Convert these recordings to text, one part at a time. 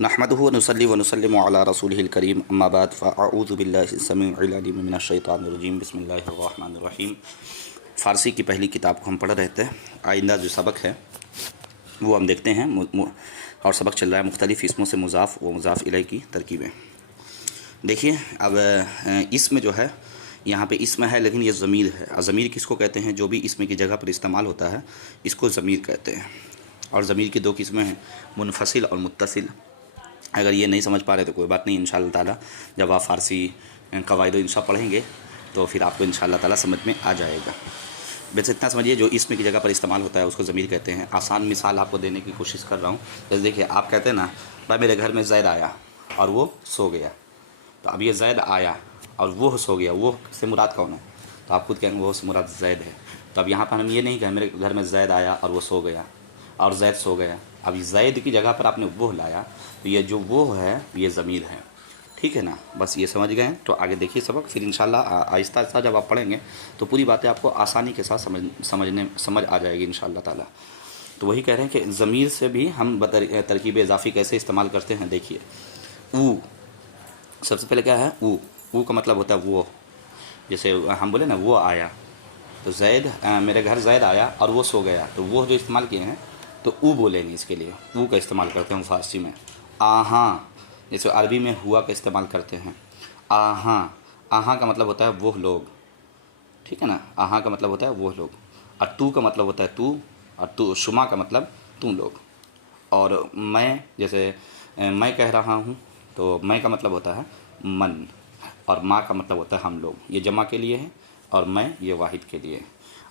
नहमदुहु व नुसल्ली व नुसल्लिमु अला रसूलिहिल करीम अम्मा बाद फ़अऊज़ु बिल्लाहि समीउल अलीम मिनश शैतानिर रजीम बिस्मिल्लाहिर रहमानिर रहीम। फ़ारसी की पहली किताब को हम पढ़ रहे थे। आइंदा जो सबक है वो हम देखते हैं और सबक चल रहा है मुख्तलिफ़ इसमों से मुज़ाफ़ व मुज़ाफ़ इलैह की तरकीबें। देखिए अब इसम जो है यहाँ पे इसम है लेकिन ये ज़मीर है। ज़मीर किसको कहते हैं? जो भी इसम की जगह पर इस्तेमाल होता है इसको ज़मीर कहते हैं। और ज़मीर की दो किस्में हैं, मुनफ़सिल और मुत्तसिल। अगर ये नहीं समझ पा रहे तो कोई बात नहीं, इंशाअल्लाह ताला जब आप फ़ारसी क़वाइद व इंशा पढ़ेंगे तो फिर आपको इंशाअल्लाह ताला समझ में आ जाएगा। वैसे इतना समझिए, जो इसम की जगह पर इस्तेमाल होता है उसको ज़मीर कहते हैं। आसान मिसाल आपको देने की कोशिश कर रहा हूँ। जैसे देखिए, आप कहते हैं ना, भाई मेरे घर में ज़ैद आया और वो सो गया। तो अब ये ज़ैद आया और वो सो गया, वो से मुराद कौन है? तो आप खुद कहेंगे वो से मुराद ज़ैद है। तो अब यहाँ पर हम ये नहीं कहें मेरे घर में ज़ैद आया और वो सो गया और ज़ैद सो गया। अब ज़ैद की जगह पर आपने वो लाया, तो ये जो वो है ये ज़मीर है। ठीक है ना? बस ये समझ गए। तो आगे देखिए सबक, फिर इंशाल्लाह आहिस्ता आहिस्ता जब आप पढ़ेंगे तो पूरी बातें आपको आसानी के साथ समझ आ जाएगी इंशाल्लाह ताला। तो वही कह रहे हैं कि ज़मीर से भी हम तरकीब इजाफ़ी कैसे इस्तेमाल करते हैं। देखिए, ऊ सबसे पहले क्या है? ऊ का मतलब होता है वो। जैसे हम बोले ना वो आया, तो ज़ैद मेरे घर ज़ैद आया और वो सो गया, तो वो जो इस्तेमाल किए हैं तो ऊ बोलेंगे। इसके लिए ऊ का इस्तेमाल करते हैं फ़ारसी में। आहाँ, जैसे अरबी में हुआ का इस्तेमाल करते हैं। आहाँ, आहाँ का मतलब होता है वो लोग। ठीक है ना? आहाँ का मतलब होता है वो लोग। और तू का मतलब होता है तू, और तू शुमा का मतलब तुम लोग। और मैं, जैसे मैं कह रहा हूँ, तो मैं का मतलब होता है मन, और माँ का मतलब होता है हम लोग। ये जमा के लिए है और मैं ये वाहिद के लिए।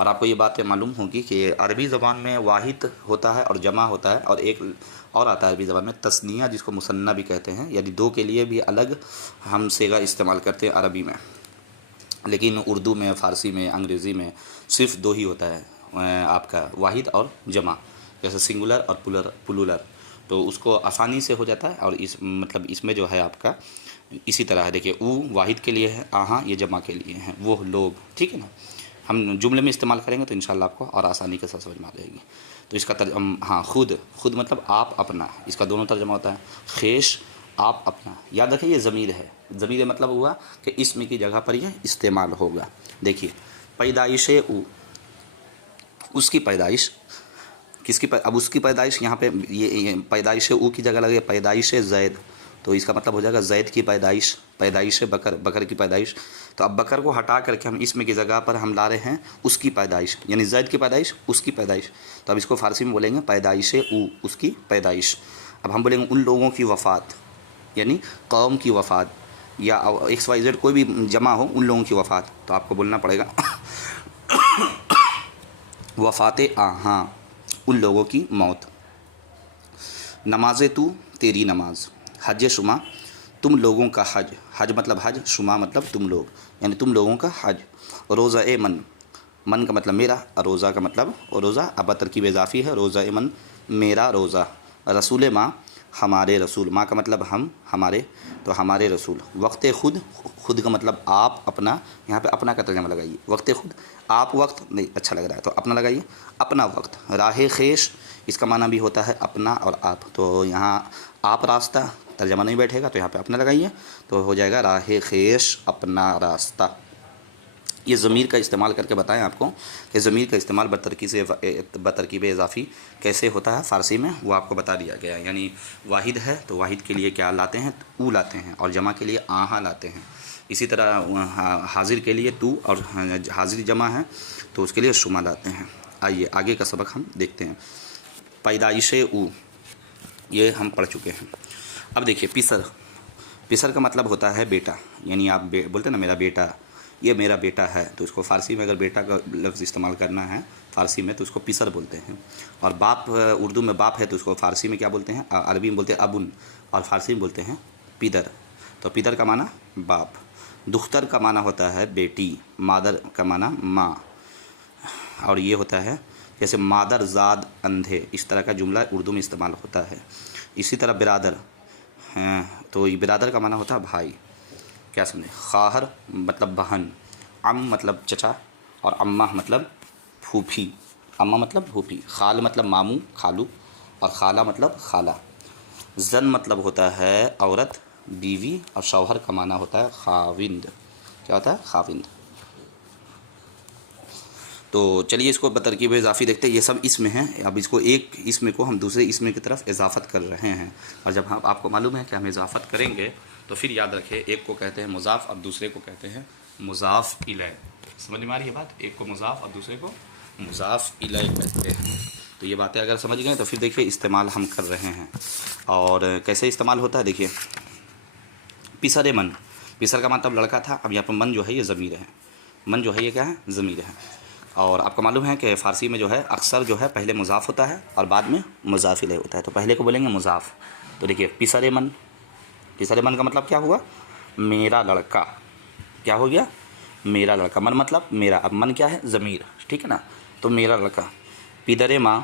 और आपको ये बातें मालूम होगी कि अरबी ज़बान में वाहिद होता है और जमा होता है, और एक और आता है अरबी ज़बान में तस्निया, जिसको मुसन्ना भी कहते हैं। यानी दो के लिए भी अलग हम सेगा इस्तेमाल करते हैं अरबी में। लेकिन उर्दू में, फ़ारसी में, अंग्रेज़ी में सिर्फ दो ही होता है आपका वाहिद और जमा। जैसे सिंगुलर और प्लूरल, तो उसको आसानी से हो जाता है। और इस मतलब इसमें जो है आपका इसी तरह है। देखिए, ऊ वाहिद के लिए है, आहाँ ये जमा के लिए है, वो लोग। ठीक है ना? हम जुमले में इस्तेमाल करेंगे तो इंशाल्लाह आपको और आसानी के साथ समझ में आ जाएगी। तो इसका हाँ, खुद मतलब आप अपना, इसका दोनों तर्जमा होता है। खेश आप अपना, याद रखिए ये ज़मीर है। ज़मीर मतलब हुआ कि इसम की जगह पर यह इस्तेमाल होगा। देखिए, पैदाइश ऊ, उसकी पैदाइश किसकी अब उसकी पैदाइश यहाँ पे ये पैदाइश ऊ की जगह लगे पैदाइश ज़ैद, तो इसका मतलब हो जाएगा ज़ैद की पैदाइश, पैदाइश बकर की पैदाइश। तो अब बकर को हटा करके हम इसमें की जगह पर हम ला रहे हैं उसकी पैदाइश, यानी ज़ैद की पैदाइश, उसकी पैदाइश। तो अब इसको फ़ारसी में बोलेंगे पैदाइश ऊ, उसकी पैदाइश। अब हम बोलेंगे उन लोगों की वफ़ात, यानी कौम की वफ़ात, या XYZ कोई भी जमा हो, उन लोगों की वफ़ात। तो आपको बोलना पड़ेगा वफ़ात आहाँ, उन लोगों की मौत। नमाज़ तू, तेरी नमाज। हज शुमा, तुम लोगों का हज। हज मतलब हज, शुमा मतलब तुम लोग, यानी तुम लोगों का हज। रोज़ा ए मन, मन का मतलब मेरा, और रोज़ा का मतलब, और रोज़ा अब तरकीब इजाफ़ी है। रोज़ा ए मन मेरा रोज़ा। रसूल माँ, हमारे रसूल। माँ का मतलब हम, हमारे, तो हमारे रसूल। वक्त खुद, खुद का मतलब आप, अपना। यहाँ पे अपना का तर्जुमा लगाइए। वक्त खुद, आप वक्त नहीं अच्छा लग रहा है तो अपना लगाइए, अपना वक्त। राह खेश, इसका माना भी होता है अपना और आप। तो यहाँ आप रास्ता तर्जमा नहीं बैठेगा, तो यहाँ पे अपना लगाइए, तो हो जाएगा राह खेश, अपना रास्ता। ये ज़मीर का इस्तेमाल करके बताएं आपको कि ज़मीर का इस्तेमाल बतरकीब इजाफ़ी कैसे होता है फ़ारसी में, वो आपको बता दिया गया है। यानी वाहिद है तो वाहिद के लिए क्या लाते हैं? ऊ लाते हैं, और जमा के लिए आहा लाते हैं। इसी तरह हाजिर के लिए तू, और हाजिर जमा है तो उसके लिए शुमा लाते हैं। आइए आगे का सबक हम देखते हैं। पैदाइश ऊ ये हम पढ़ चुके हैं। अब देखिए, पिसर, पिसर का मतलब होता है बेटा। यानी आप बोलते हैं ना मेरा बेटा, ये मेरा बेटा है, तो इसको फ़ारसी में अगर बेटा का लफ्ज़ इस्तेमाल करना है फ़ारसी में तो उसको पिसर बोलते हैं। और बाप, उर्दू में बाप है तो उसको फ़ारसी में क्या बोलते हैं? अरबी में बोलते हैं अबुन, और फ़ारसी में बोलते हैं पिदर। तो पिदर का माना बाप। दुख्तर का माना होता है बेटी। मादर का माना माँ। और ये होता है जैसे मादर ज़ाद अंधे, इस तरह का जुमला उर्दू में इस्तेमाल होता है। इसी तरह बिरादर, तो ये बिरादर का माना होता है भाई। क्या समझे? खाहर मतलब बहन, अम मतलब चचा, और अम्मा मतलब फूफी। अम्मा मतलब फूफी, खाल मतलब मामू खालू, और खाला मतलब खाला। जन मतलब होता है औरत, बीवी, और शौहर का माना होता है खाविंद। क्या होता है? खाविंद। तो चलिए इसको बतरकीब इजाफ़ी देखते हैं। ये सब इसमें हैं। अब इसको एक इसमें को हम दूसरे इसमें की तरफ इजाफ़त कर रहे हैं, और जब हम आपको मालूम है कि हम इजाफ़त करेंगे तो फिर याद रखें, एक को कहते हैं मुज़ाफ़ और दूसरे को कहते हैं मुज़ाफ़ इलैह। समझ में आ रही है बात? एक को मुज़ाफ़ और दूसरे को मुज़ाफ़ इलैह कहते हैं। तो ये बातें अगर समझ गए तो फिर देखिए इस्तेमाल हम कर रहे हैं। और कैसे इस्तेमाल होता है देखिए, पिसर मन, पिसर का मतलब लड़का था। अब यहाँ पर मन जो है ये ज़मीर है, मन जो है ये क्या है? ज़मीर है। और आपको मालूम है कि फ़ारसी में जो है अक्सर जो है पहले मुज़ाफ़ होता है और बाद में मुज़ाफ़ इलैह होता है। तो पहले को बोलेंगे मुज़ाफ़। तो देखिए पिसर मन, पिसर मन का मतलब क्या हुआ? मेरा लड़का। क्या हो गया? मेरा लड़का। मन मतलब मेरा, अब मन क्या है? ज़मीर, ठीक है ना? तो मेरा लड़का। पिदरे माँ,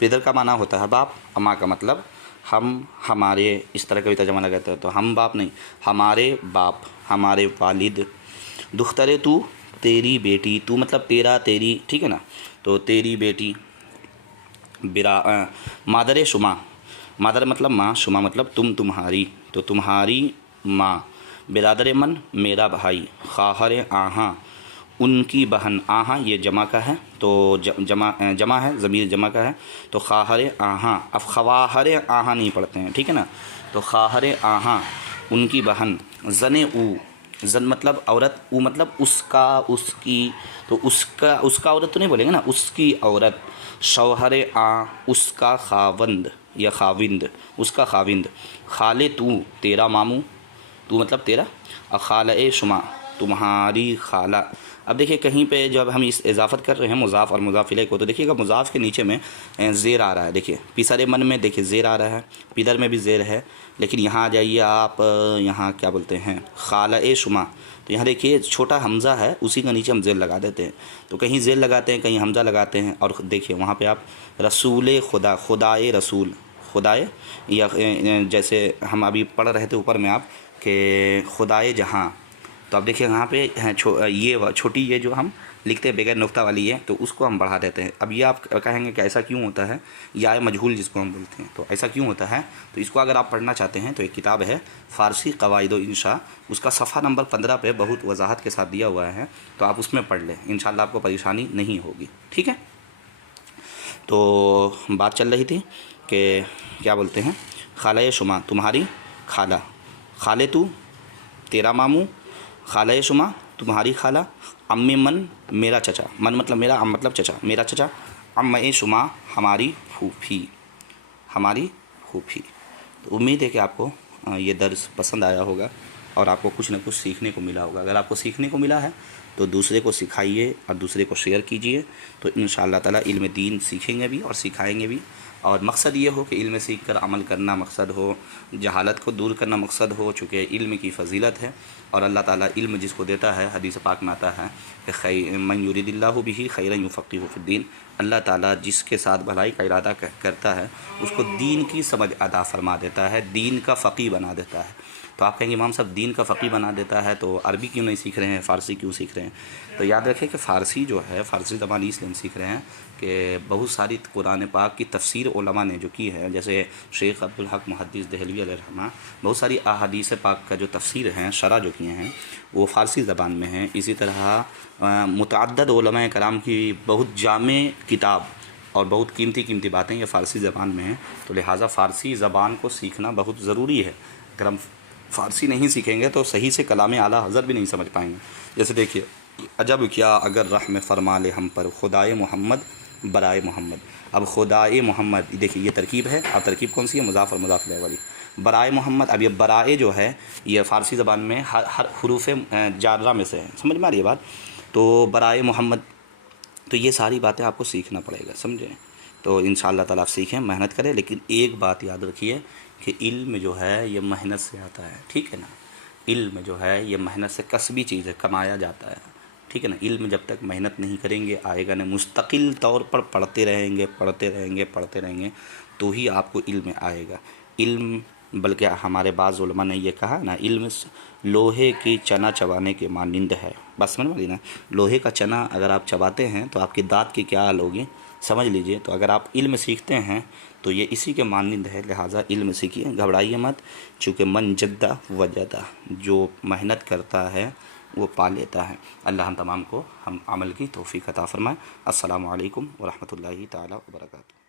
पिदर का माना होता है बाप, माँ का मतलब हम, हमारे, इस तरह का भी तर्जुमा लगाते हैं। तो हम बाप नहीं, हमारे बाप, हमारे वालिद। दुख्तरे तू, तेरी बेटी, तू मतलब तेरा, तेरी, ठीक है ना? तो तेरी बेटी। मादर शुमा, मादर मतलब माँ, शुमा मतलब तुम, तुम्हारी, तो तुम्हारी माँ। बिरादर मन, मेरा भाई। खाहर आहाँ, उनकी बहन। आहाँ ये जमा का है, तो जमा है, ज़मीर जमा का है। तो खाहर आहाँ, अब खवाहर आहाँ नहीं पढ़ते हैं, ठीक है ना? तो खाहर आहाँ, उनकी बहन। जने ऊ, जन मतलब औरत, ऊ मतलब उसका, उसकी। तो उसका औरत तो नहीं बोलेंगे ना, उसकी औरत। शौहर आ, उसका खावंद या खाविंद, उसका खाविंद। खाले तू, तेरा मामू, तू मतलब तेरा। और खाले शुमा, तुम्हारी खाला। अब देखिए कहीं पे जब हम इस इजाफ़त कर रहे हैं मुज़ाफ़ और मुज़ाफ़ इलैह को, तो देखिएगा मुज़ाफ़ के नीचे में ज़ेर आ रहा है। देखिए पिसरे मन में देखिए ज़ेर आ रहा है, पिदर में भी ज़ेर है, लेकिन यहाँ आ जाइए आप, यहाँ क्या बोलते हैं? खाला शुमा। तो यहाँ देखिए छोटा हमज़ा है, उसी का नीचे हम ज़ेर लगा देते हैं। तो कहीं ज़ेर लगाते हैं, कहीं हमज़ा लगाते हैं। और देखिए वहाँ पे आप रसूल खुदा, खुदाए रसूल, खुदाए, या जैसे हम अभी पढ़ रहे थे ऊपर में आप कि खुदाए जहाँ। तो अब देखिए यहाँ पे ये छोटी ये जो हम लिखते हैं बगैर नुक्ता वाली है, तो उसको हम बढ़ा देते हैं। अब ये आप कहेंगे कि ऐसा क्यों होता है? या मजहूल जिसको हम बोलते हैं, तो ऐसा क्यों होता है? तो इसको अगर आप पढ़ना चाहते हैं तो एक किताब है फ़ारसी क़वाइद व इंशा, उसका सफ़ा नंबर 15 पे बहुत वजाहत के साथ दिया हुआ है, तो आप उसमें पढ़ लें, इंशाल्लाह आपको परेशानी नहीं होगी, ठीक है? तो बात चल रही थी कि क्या बोलते हैं, खाला शुमा तुम्हारी खाला, खाले तू तेरा मामू, खाला शुमा तुम्हारी खाला, अम्मी मन मेरा चचा, मन मतलब मेरा, अम मतलब चचा, मेरा चचा, अम्म शुमा हमारी फूफी, हमारी फूफी। तो उम्मीद है कि आपको ये दर्स पसंद आया होगा और आपको कुछ ना कुछ सीखने को मिला होगा। अगर आपको सीखने को मिला है तो दूसरे को सिखाइए और दूसरे को शेयर कीजिए, तो इंशाअल्लाह ताला इल्म दीन सीखेंगे भी और सिखाएंगे भी। और मकसद ये हो कि इल्म सीख कर अमल करना मकसद हो, जहालत को दूर करना मकसद हो, चूँकि इल्म की फ़जीलत है और अल्लाह ताला इल्म जिसको देता है, हदीस पाक में आता है कि मन युरिदिल्लाहु बिही खैरन युफ़क़्क़िहु फ़िद्दीन, अल्लाह ताला जिसके साथ भलाई का इरादा करता है उसको दीन की समझ अता फ़रमा देता है, दीन का फ़क़ीह बना देता है। तो आप कहेंगे इमाम साहब दीन का फ़क़ीह बना देता है तो अरबी क्यों नहीं सीख रहे हैं, फ़ारसी क्यों सीख रहे हैं? तो याद रखें कि फ़ारसी जो है, फ़ारसी ज़बान इसलिए सीख रहे हैं कि बहुत सारी कुरान पाक की तफसीर उलमा ने जो की है, जैसे शेख अब्दुल हक मुहद्दिस दहलवी अलैहिर्रहमा, बहुत सारी अहादीस पाक का जो तफसीर हैं, शरह जो किए हैं वो फ़ारसी ज़बान में हैं। इसी तरह मुतअद्दिद उलमा कराम की बहुत जामे किताब और बहुत कीमती बातें ये फ़ारसी ज़बान में हैं। तो लिहाजा फ़ारसी ज़बान को सीखना बहुत ज़रूरी है। अगर हम फ़ारसी नहीं सीखेंगे तो सही से कलाम आला हज़रत भी नहीं समझ पाएंगे। जैसे देखिए, अजब क्या अगर रहम फरमा ले हम पर, खुदाए मोहम्मद बराए मोहम्मद। अब खुदाए मोहम्मद, देखिए ये तरकीब है। अब तरकीब कौन सी है? मुज़ाफ़ और मुज़ाफ़ इलैह वाली। बराए मोहम्मद, अब ये बराए जो है ये फ़ारसी ज़बान में हर हुरूफ़ जारा में से है। समझ में आ रही है बात? तो बराए मोहम्मद, तो ये सारी बातें आपको सीखना पड़ेगा, समझे? तो इंशाअल्लाह ताला आप सीखें, मेहनत करें, लेकिन एक बात याद रखिए कि इल्म जो है ये मेहनत से आता है, ठीक है ना? इल्म जो है ये मेहनत से कसबी चीज़ है, कमाया जाता है, ठीक है ना? इल्म जब तक मेहनत नहीं करेंगे आएगा नहीं। मुस्तकिल तौर पर पढ़ते रहेंगे तो ही आपको इल्म आएगा। इल्म, बल्कि हमारे बाज़ उलमा ने ये कहा ना, इल्म लोहे की चना चबाने के मानिंद है। बस समझ में ना, लोहे का चना अगर आप चबाते हैं तो आपके दांत की क्या हाल होगी? समझ लीजिए। तो अगर आप इल्म सीखते हैं तो ये इसी के मानंद है, लिहाजा इल्म सीखिए, घबराइए मत। चूँकि मन जद्दा वजदा, जो मेहनत करता है वो पा लेता है। अल्लाह हम तमाम को हम अमल की तौफीक अता फ़रमाए। अस्सलामु अलैकुम व रहमतुल्लाहि ताला व बरकातहू।